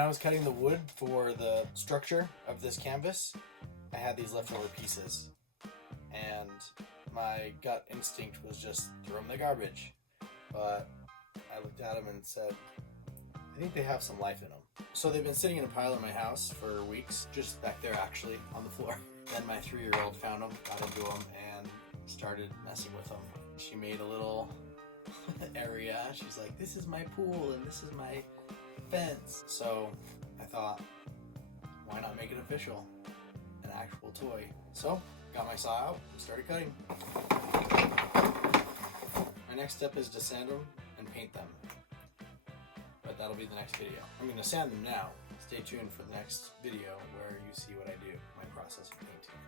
When I was cutting the wood for the structure of this canvas, I had these leftover pieces, and my gut instinct was just throw them in the garbage. But I looked at them and said, I think they have some life in them. So they've been sitting in a pile in my house for weeks, just back there actually on the floor. Then my 3-year-old found them, got into them, and started messing with them. She made a little area. She's like, this is my pool and this is my fence. So I thought, why not make it official? An actual toy. So got my saw out and started cutting. My next step is to sand them and paint them. But that'll be the next video. I'm going to sand them now. Stay tuned for the next video where you see what I do, my process of painting.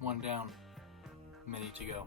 One down, many to go.